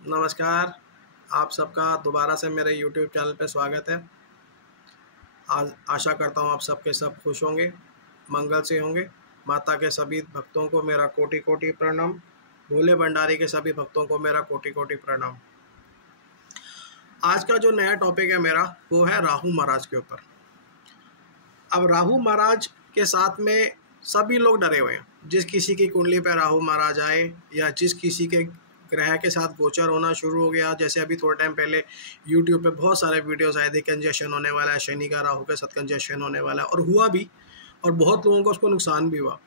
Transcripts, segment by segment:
नमस्कार। आप सबका दोबारा से मेरे YouTube चैनल पे स्वागत है। आज आशा करता हूँ आप सबके सब खुश होंगे, मंगल से होंगे। माता के सभी भक्तों को मेरा कोटि कोटि प्रणाम। भोले भंडारी के सभी भक्तों को मेरा कोटि कोटि प्रणाम। आज का जो नया टॉपिक है मेरा, वो है राहु महाराज के ऊपर। अब राहु महाराज के साथ में सभी लोग डरे हुए हैं। जिस किसी की कुंडली पे राहु महाराज आए या जिस किसी के ग्रह के साथ गोचर होना शुरू हो गया, जैसे अभी थोड़े टाइम पहले यूट्यूब पे बहुत सारे वीडियोस आए थे, कंजशन होने वाला है, शनि का राहु के साथ कंजशन होने वाला है, और हुआ भी, और बहुत लोगों को उसको नुकसान भी हुआ।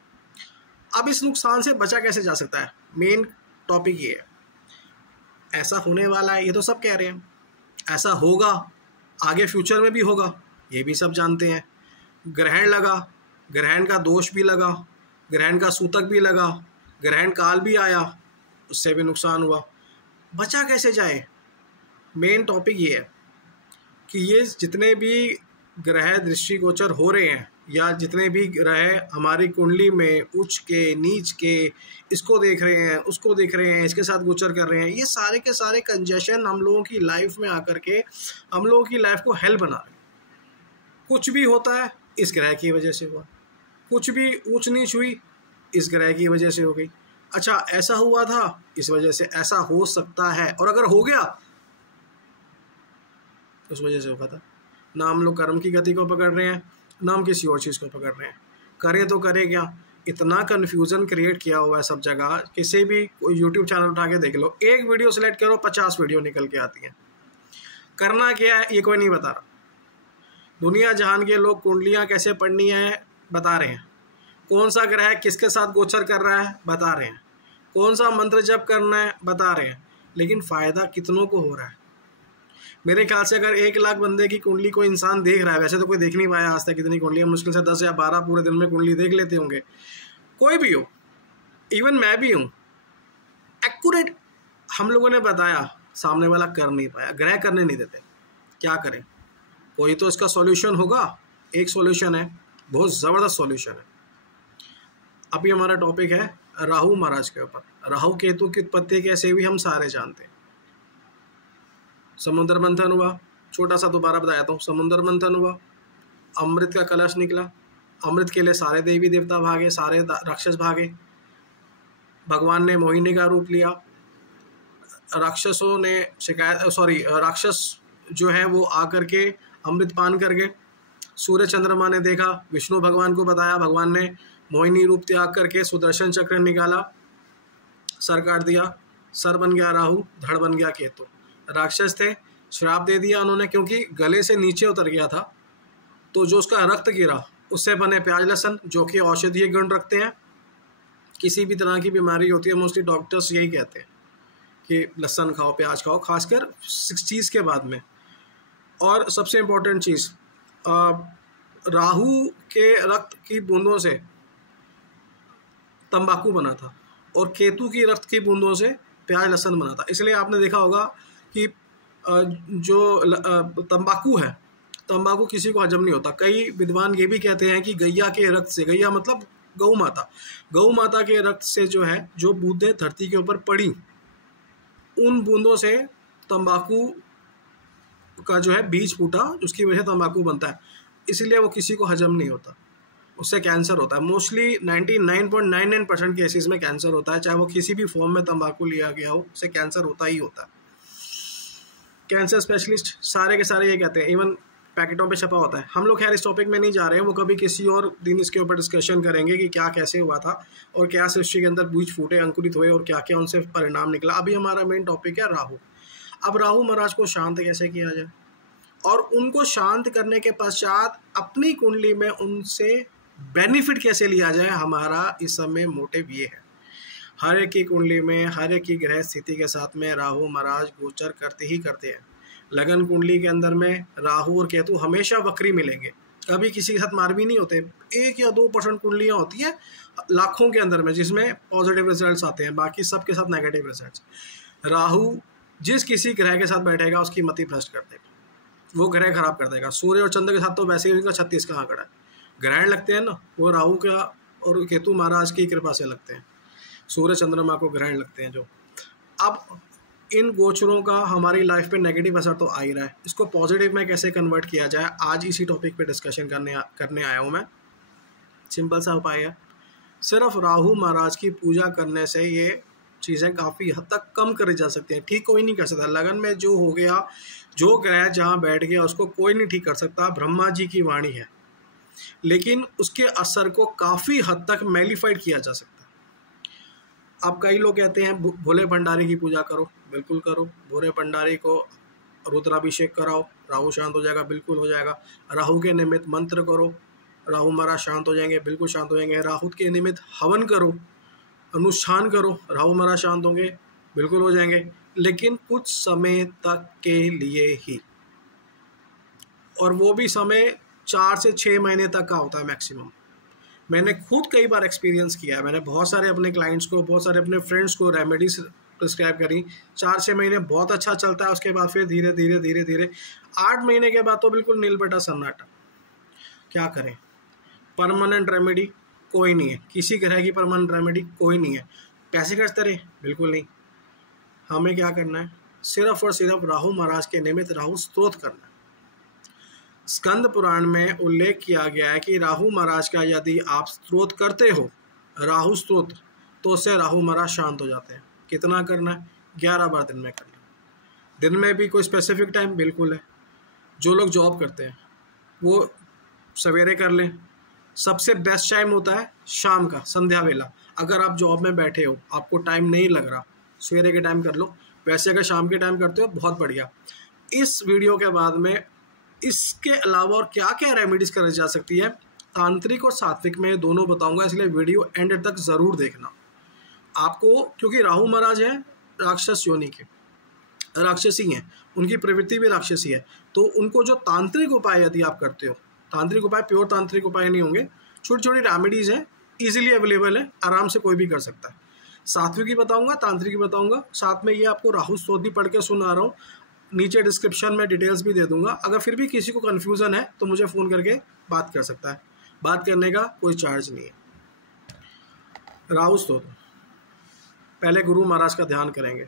अब इस नुकसान से बचा कैसे जा सकता है, मेन टॉपिक ये है। ऐसा होने वाला है ये तो सब कह रहे हैं, ऐसा होगा, आगे फ्यूचर में भी होगा, ये भी सब जानते हैं। ग्रहण लगा, ग्रहण का दोष भी लगा, ग्रहण का सूतक भी लगा, ग्रहण काल भी आया, उससे भी नुकसान हुआ। बचा कैसे जाए, मेन टॉपिक ये है कि ये जितने भी ग्रह दृष्टिगोचर हो रहे हैं या जितने भी ग्रह हमारी कुंडली में उच्च के नीच के, इसको देख रहे हैं, उसको देख रहे हैं, इसके साथ गोचर कर रहे हैं, ये सारे के सारे कंजेशन हम लोगों की लाइफ में आकर के हम लोगों की लाइफ को हेल बना रहे हैं। कुछ भी होता है इस ग्रह की वजह से हुआ, कुछ भी ऊंच नीच हुई इस ग्रह की वजह से हो गई। अच्छा, ऐसा हुआ था इस वजह से, ऐसा हो सकता है, और अगर हो गया उस वजह से होगा था। ना हम लोग कर्म की गति को पकड़ रहे हैं, ना हम किसी और चीज़ को पकड़ रहे हैं। करें तो करें क्या, इतना कन्फ्यूज़न क्रिएट किया हुआ है सब जगह। किसी भी यूट्यूब चैनल उठा के देख लो, एक वीडियो सेलेक्ट करो, 50 वीडियो निकल के आती हैं। करना क्या है ये कोई नहीं बता रहा। दुनिया जहान के लोग कुंडलियाँ कैसे पढ़नी है बता रहे हैं, कौन सा ग्रह किसके साथ गोचर कर रहा है बता रहे हैं, कौन सा मंत्र जप करना है बता रहे हैं, लेकिन फ़ायदा कितनों को हो रहा है। मेरे ख्याल से अगर 1 लाख बंदे की कुंडली कोई इंसान देख रहा है, वैसे तो कोई देख नहीं पाया आज तक कितनी कुंडलियाँ, मुश्किल से 10 या 12 पूरे दिन में कुंडली देख लेते होंगे। कोई भी हो, इवन मैं भी हूँ, एक्यूरेट हम लोगों ने बताया, सामने वाला कर नहीं पाया, ग्रह करने नहीं देते। क्या करें, कोई तो इसका सॉल्यूशन होगा। एक सॉल्यूशन है, बहुत ज़बरदस्त सॉल्यूशन है। अभी हमारा टॉपिक है राहु महाराज के ऊपर। राहु केतु की उत्पत्ति कैसे हुई हम सारे जानते हैं। समुद्र मंथन हुआ, छोटा सा दोबारा बताया था। समुद्र मंथन हुआ, अमृत का कलश निकला, अमृत के लिए सारे देवी देवता भागे, सारे राक्षस भागे। भगवान ने मोहिनी का रूप लिया, राक्षसों ने राक्षस जो है वो आकर के अमृत पान कर गए। सूर्य चंद्रमा ने देखा, विष्णु भगवान को बताया, भगवान ने मोहिनी रूप त्याग करके सुदर्शन चक्र निकाला, सर काट दिया, सर बन गया राहु, धड़ बन गया केतु। राक्षस थे, श्राप दे दिया उन्होंने, क्योंकि गले से नीचे उतर गया था, तो जो उसका रक्त गिरा उससे बने प्याज लहसुन, जो कि औषधीय गुण रखते हैं। किसी भी तरह की बीमारी होती है, मोस्टली डॉक्टर्स यही कहते हैं कि लहसुन खाओ, प्याज खाओ, खासकर 60s के बाद में। और सबसे इम्पोर्टेंट चीज़, राहु के रक्त की बूंदों से तंबाकू बना था और केतु की रक्त की बूंदों से प्याज लहसुन बना था। इसलिए आपने देखा होगा कि जो तंबाकू है, तंबाकू किसी को हजम नहीं होता। कई विद्वान ये भी कहते हैं कि गैया के रक्त से, गैया मतलब गौ माता, गौ माता के रक्त से जो है, जो बूंदें धरती के ऊपर पड़ी, उन बूंदों से तंबाकू का जो है बीज फूटा, उसकी वजह से तंबाकू बनता है। इसीलिए वो किसी को हजम नहीं होता, उससे कैंसर होता है। मोस्टली 99.99% केसेस में कैंसर होता है, चाहे वो किसी भी फॉर्म में तंबाकू लिया गया हो, उससे कैंसर होता ही होता है। कैंसर स्पेशलिस्ट सारे के सारे ये कहते हैं, इवन पैकेटों पे छपा होता है। हम लोग खैर इस टॉपिक में नहीं जा रहे हैं, वो कभी किसी और दिन इसके ऊपर डिस्कशन करेंगे कि क्या कैसे हुआ था और क्या सृष्टि के अंदर बीज फूटे, अंकुरित हुए और क्या क्या उनसे परिणाम निकला। अभी हमारा मेन टॉपिक है राहु। अब राहु महाराज को शांत कैसे किया जाए, और उनको शांत करने के पश्चात अपनी कुंडली में उनसे बेनिफिट कैसे लिया जाए, हमारा इस समय मोटिव ये है। हर एक की कुंडली में, हर एक की ग्रह स्थिति के साथ में राहु महाराज गोचर करते ही करते हैं। लगन कुंडली के अंदर में राहु और केतु हमेशा वक्री मिलेंगे, कभी किसी के साथ मारवी नहीं होते। 1 या 2% कुंडलियाँ होती हैं लाखों के अंदर में जिसमें पॉजिटिव रिजल्ट्स आते हैं, बाकी सबके साथ नेगेटिव रिजल्ट्स। राहु जिस किसी ग्रह के साथ बैठेगा उसकी मति भ्रष्ट कर देगा, वो ग्रह खराब कर देगा। सूर्य और चंद्र के साथ तो वैसे ही उनका 36 का आंकड़ा है। ग्रहण लगते हैं ना, वो राहु का और केतु महाराज की कृपा से लगते हैं। सूर्य चंद्रमा को ग्रहण लगते हैं जो। अब इन गोचरों का हमारी लाइफ पे नेगेटिव असर तो आ ही रहा है, इसको पॉजिटिव में कैसे कन्वर्ट किया जाए, आज इसी टॉपिक पे डिस्कशन करने आया हूँ मैं। सिंपल सा उपाय है, सिर्फ राहु महाराज की पूजा करने से ये चीज़ें काफ़ी हद तक कम करी जा सकती हैं। ठीक कोई नहीं कर सकता, लगन में जो हो गया, जो ग्रह जहाँ बैठ गया उसको कोई नहीं ठीक कर सकता, ब्रह्मा जी की वाणी है, लेकिन उसके असर को काफ़ी हद तक मैलिफाइड किया जा सकता है। अब कई लोग कहते हैं भोले भंडारी की पूजा करो, बिल्कुल करो। भोले भंडारी को रुद्राभिषेक कराओ, राहु शांत हो जाएगा, बिल्कुल हो जाएगा। राहु के निमित्त मंत्र करो, राहु महाराज शांत हो जाएंगे, बिल्कुल शांत हो जाएंगे। राहु के निमित्त हवन करो, अनुष्ठान करो, राहु महाराज शांत होंगे, बिल्कुल हो जाएंगे, लेकिन कुछ समय तक के लिए ही, और वो भी समय 4 से 6 महीने तक का होता है मैक्सिमम। मैंने खुद कई बार एक्सपीरियंस किया है, मैंने बहुत सारे अपने क्लाइंट्स को, बहुत सारे अपने फ्रेंड्स को रेमेडीज प्रिस्क्राइब करी, 4-6 महीने बहुत अच्छा चलता है, उसके बाद फिर धीरे धीरे धीरे धीरे 8 महीने के बाद तो बिल्कुल नील बेटा सन्नाटा। क्या करें, परमानेंट रेमेडी कोई नहीं है, किसी ग्रह की परमानेंट रेमेडी कोई नहीं है। पैसे खर्चते रहे, बिल्कुल नहीं। हमें क्या करना है, सिर्फ और सिर्फ राहु महाराज के निमित्त राहु स्तोत्र करना है। स्कंद पुराण में उल्लेख किया गया है कि राहु महाराज का यदि आप स्तोत्र करते हो, राहु स्तोत्र, तो उससे राहु महाराज शांत हो जाते हैं। कितना करना है, 11 बार दिन में करना है। दिन में भी कोई स्पेसिफिक टाइम बिल्कुल है, जो लोग जॉब करते हैं वो सवेरे कर लें, सबसे बेस्ट टाइम होता है शाम का, संध्या वेला। अगर आप जॉब में बैठे हो, आपको टाइम नहीं लग रहा, सवेरे के टाइम कर लो, वैसे अगर शाम के टाइम करते हो बहुत बढ़िया। इस वीडियो के बाद में इसके अलावा और क्या क्या रेमेडीज करी जा सकती है, तांत्रिक और सात्विक में दोनों बताऊंगा, इसलिए वीडियो एंड तक ज़रूर देखना आपको, क्योंकि राहु महाराज हैं राक्षस योनि के, राक्षसी हैं, उनकी प्रवृत्ति भी राक्षसी है, तो उनको जो तांत्रिक उपाय यदि आप करते हो, तांत्रिक उपाय प्योर तांत्रिक उपाय नहीं होंगे, छोटी छोटी रेमेडीज़ हैं, ईजिली अवेलेबल है, आराम से कोई भी कर सकता है। सात्विक की बताऊंगा, तांत्रिक की बताऊंगा, साथ में ये आपको राहु स्तोत्र भी पढ़ के सुना रहा हूँ, नीचे डिस्क्रिप्शन में डिटेल्स भी दे दूंगा। अगर फिर भी किसी को कन्फ्यूज़न है तो मुझे फ़ोन करके बात कर सकता है, बात करने का कोई चार्ज नहीं है। राहु स्तोत्र, पहले गुरु महाराज का ध्यान करेंगे।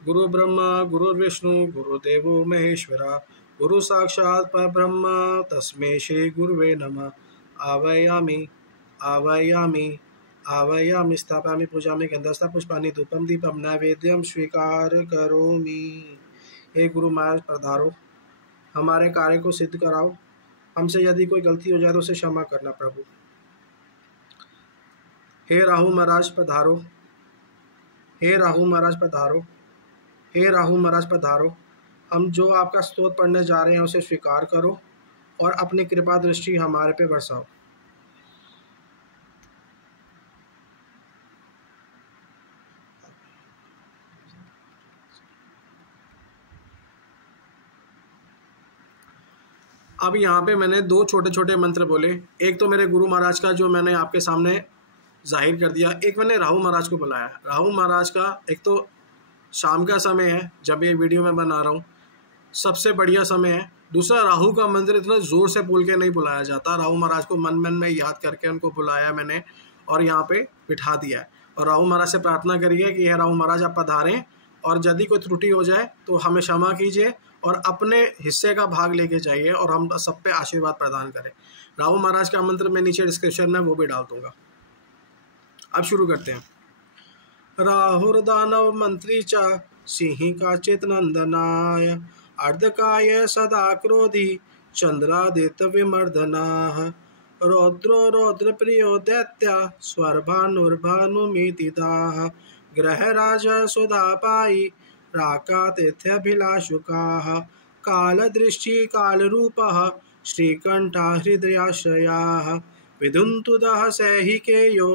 गुरु ब्रह्मा गुरु विष्णु गुरुदेवो महेश्वरा, गुरु साक्षात परब्रह्म तस्मै श्री गुरुवे नमः। आवायामि आवायामि आवायामि स्थापयामि पूजामि गंधस्था पुष्पाणि धूपम दीपम नैवेद्यम स्वीकार करोमि। हे गुरु महाराज पधारो, हमारे कार्य को सिद्ध कराओ, हमसे यदि कोई गलती हो जाए तो उसे क्षमा करना प्रभु। हे राहु महाराज पधारो, हे राहु महाराज पधारो, हे राहु महाराज पधारो, हम जो आपका स्तोत्र पढ़ने जा रहे हैं उसे स्वीकार करो और अपनी कृपा दृष्टि हमारे पे बरसाओ। अब यहाँ पे मैंने 2 छोटे छोटे मंत्र बोले, एक तो मेरे गुरु महाराज का जो मैंने आपके सामने जाहिर कर दिया, एक मैंने राहु महाराज को बुलाया। राहु महाराज का एक तो शाम का समय है जब ये वीडियो मैं बना रहा हूँ, सबसे बढ़िया समय है। दूसरा, राहु का मंत्र इतना ज़ोर से बोल के नहीं बुलाया जाता, राहु महाराज को मन मन में याद करके उनको बुलाया मैंने और यहाँ पे बिठा दिया है। और राहु महाराज से प्रार्थना करिए कि हे राहु महाराज आप पधारें, और यदि कोई त्रुटि हो जाए तो हमें क्षमा कीजिए और अपने हिस्से का भाग लेके जाइए और हम सब पे आशीर्वाद प्रदान करें। राहु महाराज का मंत्र मैं नीचे डिस्क्रिप्शन में वो भी डाल दूंगा। अब शुरू करते हैं। राहुर्दानव मंत्री च सिंह का चेतनंदनाय, अर्धकाय सदा क्रोधी चंद्रादित्य विमर्दनाः, रौद्रो रौद्र प्रियो दैत्या स्वर्भानुर्भानुमितिदाः, ग्रहराज सुधापायी राकातिथ्यभिलाषुकाः, कालदृष्टि कालरूपः श्रीकंठा हृदयाश्रयाः, विधुन्तुदः सैहिकेयो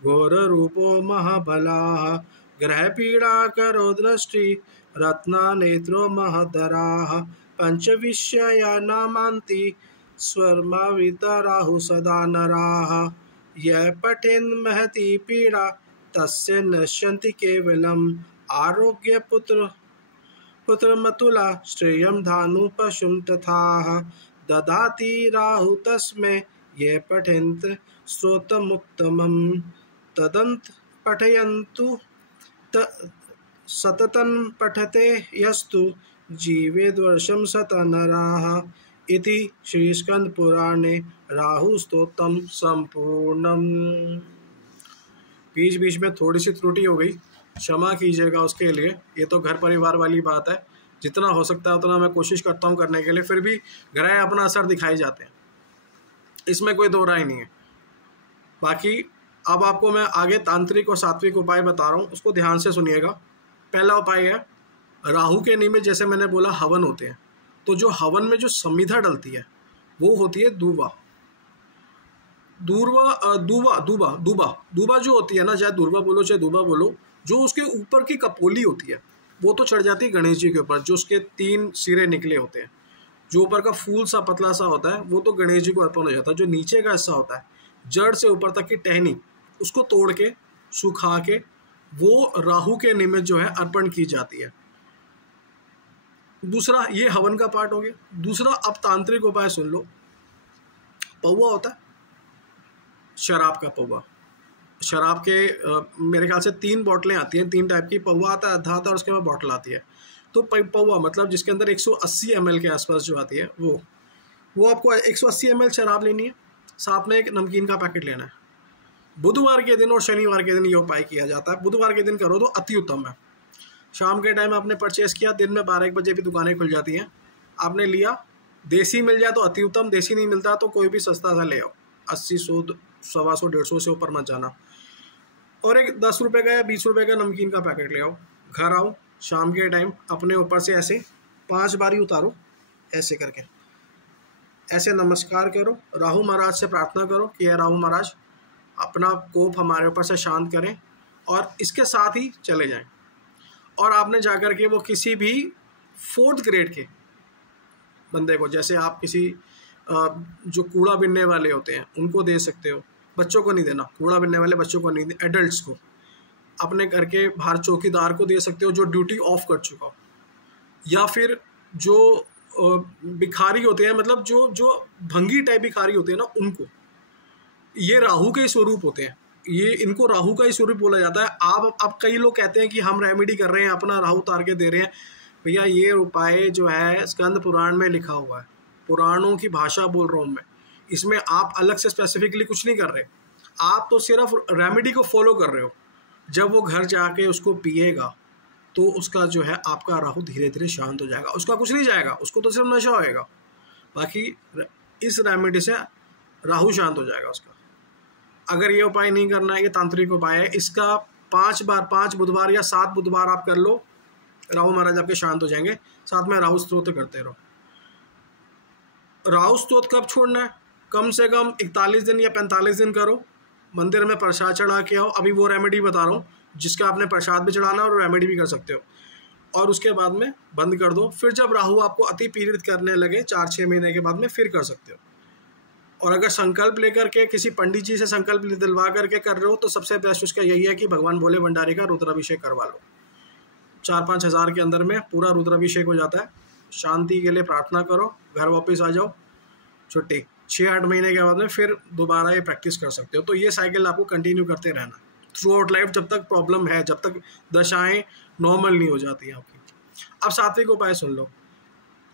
घोररूपो महाबलाः, ग्रहपीडा करो दृष्टि रत्नानेत्रो महदराः, पंचविषया नामान्ति स्वर्माविता राहु सदा नराः, यः पठेन् महती पीडा तस्य नश्यन्ति केवलम्, आरोग्य पुत्रमतुला श्रेयं धानु पशुं तथाः, ददाति राहु तस्मै ये पठेन्त स्तोत्रमुत्तमम्, तदन्त पठयन्तु सततं पठते यस्तु जीवेद्वर्षं शतनराः इति श्रीस्कंदपुराणे राहुस्तोत्रम संपूर्णम। बीच बीच में थोड़ी सी त्रुटि हो गई, क्षमा कीजिएगा उसके लिए। ये तो घर परिवार वाली बात है, जितना हो सकता है उतना मैं कोशिश करता हूँ करने के लिए, फिर भी ग्रह अपना असर दिखाई जाते हैं, इसमें कोई दो राय नहीं है। बाकी अब आपको मैं आगे तांत्रिक और सात्विक उपाय बता रहा हूँ, उसको ध्यान से सुनिएगा। पहला उपाय है, राहु के निमित्त जैसे मैंने बोला हवन होते हैं, तो जो हवन में जो संविधा डलती है वो होती है दूबा। दूबा जो होती है ना, चाहे दूरबा बोलो चाहे दूबा बोलो, जो उसके ऊपर की कपोली होती है वो तो चढ़ जाती है गणेश जी के ऊपर, जो उसके 3 सिरे निकले होते हैं। जो ऊपर का फूल सा पतला सा होता है वो तो गणेश जी को अर्पण हो जाता है। जो नीचे का हिस्सा होता है, जड़ से ऊपर तक की टहनी, उसको तोड़ के सुखा के वो राहु के निमित्त जो है अर्पण की जाती है। दूसरा, ये हवन का पार्ट हो गया। दूसरा, अब तांत्रिक उपाय सुन लो। पौवा होता है, शराब का पौवा। शराब के मेरे ख्याल से 3 बोतलें आती हैं, 3 टाइप की। पौवा आता है, आधा आता है, और उसके बाद बोतल आती है। तो पौवा मतलब जिसके अंदर 180 ml के आसपास जो आती है वो आपको 180 ml शराब लेनी है, साथ में एक नमकीन का पैकेट लेना है। बुधवार के दिन और शनिवार के दिन ये उपाय किया जाता है। बुधवार के दिन करो तो अति उत्तम है। शाम के टाइम आपने परचेस किया, दिन में 12-1 बजे भी दुकानें खुल जाती हैं, आपने लिया, देसी मिल जाए तो अति उत्तम, देसी नहीं मिलता तो कोई भी सस्ता सा ले आओ, 80, 100, 125, 150 से ऊपर मत जाना। और एक 10 रुपये का या 20 रुपये का नमकीन का पैकेट ले आओ। घर आओ, शाम के टाइम अपने ऊपर से ऐसे 5 बारी उतारो, ऐसे करके ऐसे नमस्कार करो, राहु महाराज से प्रार्थना करो कि हे राहु महाराज अपना कोप हमारे ऊपर से शांत करें, और इसके साथ ही चले जाएं। और आपने जाकर के वो किसी भी 4th ग्रेड के बंदे को, जैसे आप किसी जो कूड़ा बिनने वाले होते हैं उनको दे सकते हो, बच्चों को नहीं देना, कूड़ा बिनने वाले बच्चों को नहीं, एडल्ट्स को, अपने घर के बाहर चौकीदार को दे सकते हो जो ड्यूटी ऑफ कर चुका हो, या फिर जो भिखारी होते हैं, मतलब जो भंगी टाइप भिखारी होते हैं ना, उनको। ये राहु के स्वरूप होते हैं, ये इनको राहु का ही स्वरूप बोला जाता है। आप कई लोग कहते हैं कि हम रेमेडी कर रहे हैं, अपना राहु उतार के दे रहे हैं। भैया ये उपाय जो है स्कंद पुराण में लिखा हुआ है, पुराणों की भाषा बोल रहा हूँ मैं, इसमें आप अलग से स्पेसिफिकली कुछ नहीं कर रहे, आप तो सिर्फ रेमेडी को फॉलो कर रहे हो। जब वो घर जाके उसको पिएगा तो उसका जो है आपका राहु धीरे धीरे शांत हो जाएगा, उसका कुछ नहीं जाएगा, उसको तो सिर्फ नशा होएगा, बाकी इस रेमेडी से राहु शांत हो जाएगा उसका। अगर ये उपाय नहीं करना है, ये तांत्रिक उपाय है, इसका 5 बुधवार या 7 बुधवार आप कर लो, राहु महाराज आपके शांत हो जाएंगे। साथ में राहु स्तोत्र करते रहो। राहु स्तोत्र कब छोड़ना है? कम से कम 41 दिन या 45 दिन करो, मंदिर में प्रसाद चढ़ा के आओ। अभी वो रेमेडी बता रहा हूँ जिसका आपने प्रसाद भी चढ़ाना और रेमेडी भी कर सकते हो, और उसके बाद में बंद कर दो। फिर जब राहु आपको अति पीड़ित करने लगे 4-6 महीने के बाद में फिर कर सकते हो। और अगर संकल्प लेकर के किसी पंडित जी से संकल्प दिलवा करके कर रहे हो तो सबसे बेस्ट उसका यही है कि भगवान भोले भंडारी का रुद्राभिषेक करवा लो। 4-5 हज़ार के अंदर में पूरा रुद्राभिषेक हो जाता है। शांति के लिए प्रार्थना करो, घर वापस आ जाओ, छुट्टी। 6-8 महीने के बाद में फिर दोबारा ये प्रैक्टिस कर सकते हो। तो ये साइकिल आपको कंटिन्यू करते रहना थ्रू आउट लाइफ, जब तक प्रॉब्लम है, जब तक दशाएं नॉर्मल नहीं हो जाती हैं आपकी। अब सात्विक उपाय सुन लो।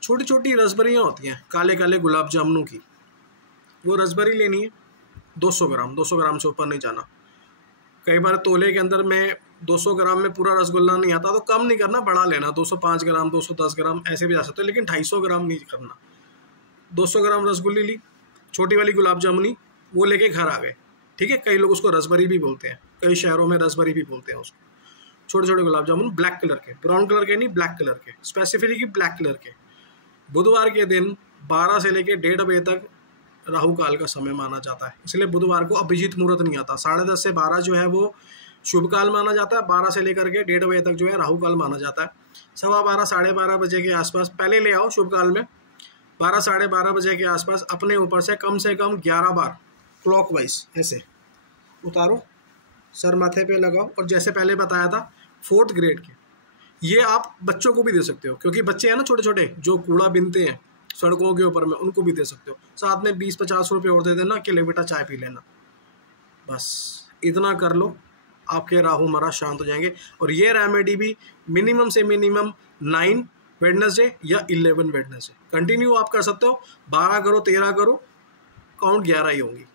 छोटी छोटी रसबरियाँ होती हैं काले काले गुलाब जामुनों की, वो रसबरी लेनी है 200 ग्राम से ऊपर नहीं जाना। कई बार तोले के अंदर में 200 ग्राम में पूरा रसगुल्ला नहीं आता, तो कम नहीं करना, बड़ा लेना, 205 ग्राम 210 ग्राम ऐसे भी जा सकते हो, लेकिन 250 ग्राम नहीं करना। 200 ग्राम रसगुल्ली ली, छोटी वाली गुलाब जामुनी, वो लेके घर आ गए, ठीक है। कई लोग उसको रसबरी भी बोलते हैं, कई शहरों में रसबरी भी बोलते हैं उसको। छोटे छोटे गुलाब जामुन, ब्लैक कलर के, ब्राउन कलर के नहीं, ब्लैक कलर के, स्पेसिफिकली ब्लैक कलर के। बुधवार के दिन 12 से लेकर 1:30 बजे तक राहु काल का समय माना जाता है, इसलिए बुधवार को अभिजीत मुहूर्त नहीं आता। 10:30 से 12 जो है वो शुभ काल माना जाता है, 12 से लेकर के 1:30 बजे तक जो है राहु काल माना जाता है। 12:15 साढ़े 12 बजे के आसपास पहले ले आओ शुभ काल में, 12 साढ़े 12 बजे के आसपास अपने ऊपर से कम 11 बार क्लॉकवाइज ऐसे उतारो, सर माथे पे लगाओ। और जैसे पहले बताया था 4th ग्रेड के, ये आप बच्चों को भी दे सकते हो, क्योंकि बच्चे हैं ना छोटे छोटे जो कूड़ा बिनते हैं सड़कों के ऊपर में, उनको भी दे सकते हो। साथ में 20-50 रुपये और दे देना कि ले बेटा चाय पी लेना। बस इतना कर लो, आपके राहु महाराज शांत हो जाएंगे। और ये रेमेडी भी मिनिमम से मिनिमम 9 वेडनेसडे या 11 वेडनेसडे कंटिन्यू आप कर सकते हो। 12 करो, 13 करो, काउंट 11 ही होंगी।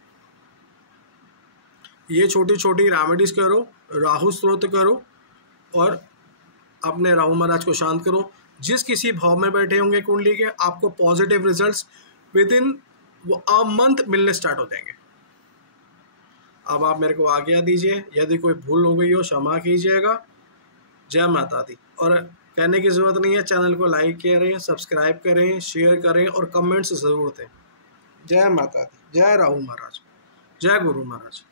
ये छोटी छोटी रेमेडीज करो, राहु स्तोत्र करो और अपने राहु महाराज को शांत करो। जिस किसी भाव में बैठे होंगे कुंडली के, आपको positive results with in a month मिलने स्टार्ट हो जाएंगे। अब आप मेरे को आज्ञा दीजिए, यदि कोई भूल हो गई हो क्षमा कीजिएगा। जय माता दी। और कहने की ज़रूरत नहीं है, चैनल को लाइक करें, सब्सक्राइब करें, शेयर करें और कमेंट्स ज़रूर दें। जय माता दी, जय राहु महाराज, जय गुरु महाराज।